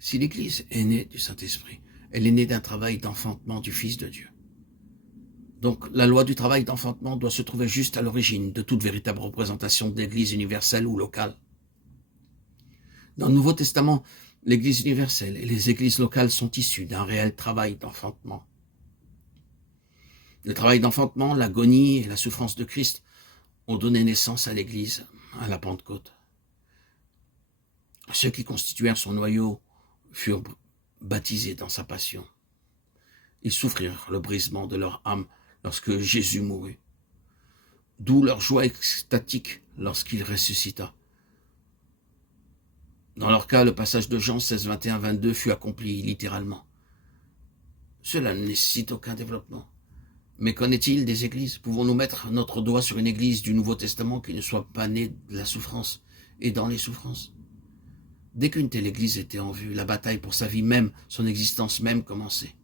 Si l'Église est née du Saint-Esprit, elle est née d'un travail d'enfantement du Fils de Dieu. Donc la loi du travail d'enfantement doit se trouver juste à l'origine de toute véritable représentation d'Église universelle ou locale. Dans le Nouveau Testament, l'Église universelle et les églises locales sont issues d'un réel travail d'enfantement. Le travail d'enfantement, l'agonie et la souffrance de Christ ont donné naissance à l'Église à la Pentecôte. Ceux qui constituèrent son noyau furent baptisés dans sa passion. Ils souffrirent le brisement de leur âme lorsque Jésus mourut, d'où leur joie extatique lorsqu'il ressuscita. Dans leur cas, le passage de Jean 16, 21, 22 fut accompli littéralement. Cela ne nécessite aucun développement. Mais qu'en est-il des églises? Pouvons-nous mettre notre doigt sur une église du Nouveau Testament qui ne soit pas née de la souffrance et dans les souffrances? Dès qu'une telle église était en vue, la bataille pour sa vie même, son existence même commençait.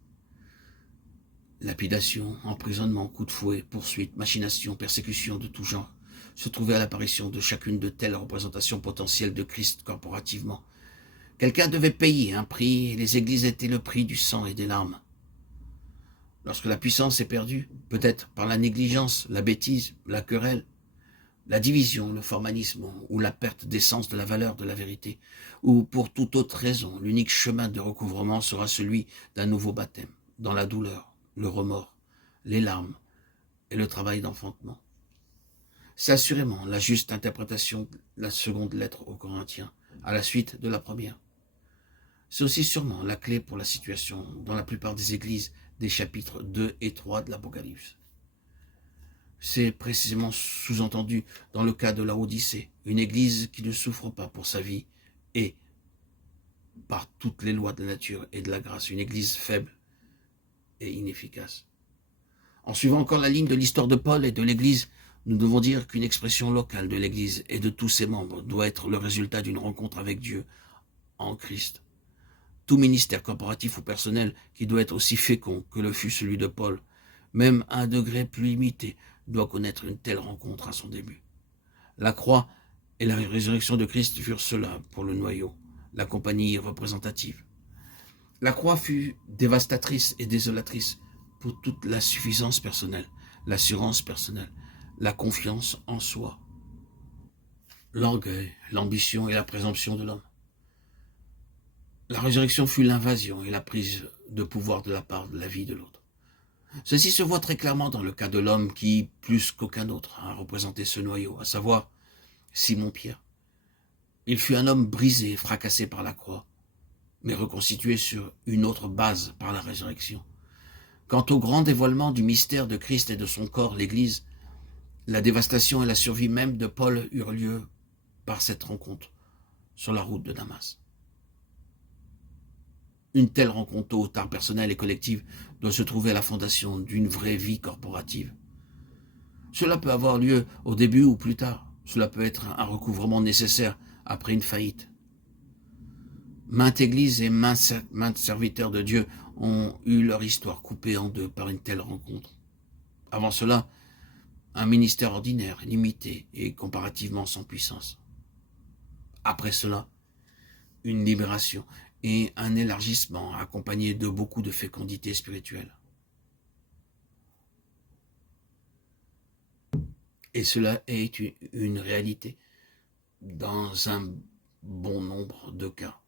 Lapidation, emprisonnement, coups de fouet, poursuites, machinations, persécutions de tout genre se trouvaient à l'apparition de chacune de telles représentations potentielles de Christ corporativement. Quelqu'un devait payer un prix, et les églises étaient le prix du sang et des larmes. Lorsque la puissance est perdue, peut-être par la négligence, la bêtise, la querelle, la division, le formalisme ou la perte d'essence de la valeur de la vérité, ou pour toute autre raison, l'unique chemin de recouvrement sera celui d'un nouveau baptême, dans la douleur, le remords, les larmes et le travail d'enfantement. C'est assurément la juste interprétation de la seconde lettre aux Corinthiens, à la suite de la première. C'est aussi sûrement la clé pour la situation dans la plupart des églises des chapitres 2 et 3 de l'Apocalypse. C'est précisément sous-entendu dans le cas de la Odyssée, une église qui ne souffre pas pour sa vie et par toutes les lois de la nature et de la grâce, une église faible et inefficace. En suivant encore la ligne de l'histoire de Paul et de l'église, nous devons dire qu'une expression locale de l'église et de tous ses membres doit être le résultat d'une rencontre avec Dieu en Christ. Tout ministère corporatif ou personnel qui doit être aussi fécond que le fut celui de Paul, même à un degré plus limité, doit connaître une telle rencontre à son début. La croix et la résurrection de Christ furent cela pour le noyau, la compagnie représentative. La croix fut dévastatrice et désolatrice pour toute la suffisance personnelle, l'assurance personnelle, la confiance en soi, l'orgueil, l'ambition et la présomption de l'homme. La résurrection fut l'invasion et la prise de pouvoir de la part de la vie de l'autre. Ceci se voit très clairement dans le cas de l'homme qui, plus qu'aucun autre, a représenté ce noyau, à savoir Simon-Pierre. Il fut un homme brisé, fracassé par la croix, mais reconstitué sur une autre base par la résurrection. Quant au grand dévoilement du mystère de Christ et de son corps, l'Église, la dévastation et la survie même de Paul eurent lieu par cette rencontre sur la route de Damas. Une telle rencontre tôt ou tard personnelle et collective doit se trouver à la fondation d'une vraie vie corporative. Cela peut avoir lieu au début ou plus tard. Cela peut être un recouvrement nécessaire après une faillite. Maintes églises et maintes serviteurs de Dieu ont eu leur histoire coupée en deux par une telle rencontre. Avant cela, un ministère ordinaire, limité et comparativement sans puissance. Après cela, une libération et un élargissement accompagné de beaucoup de fécondité spirituelle. Et cela est une réalité dans un bon nombre de cas.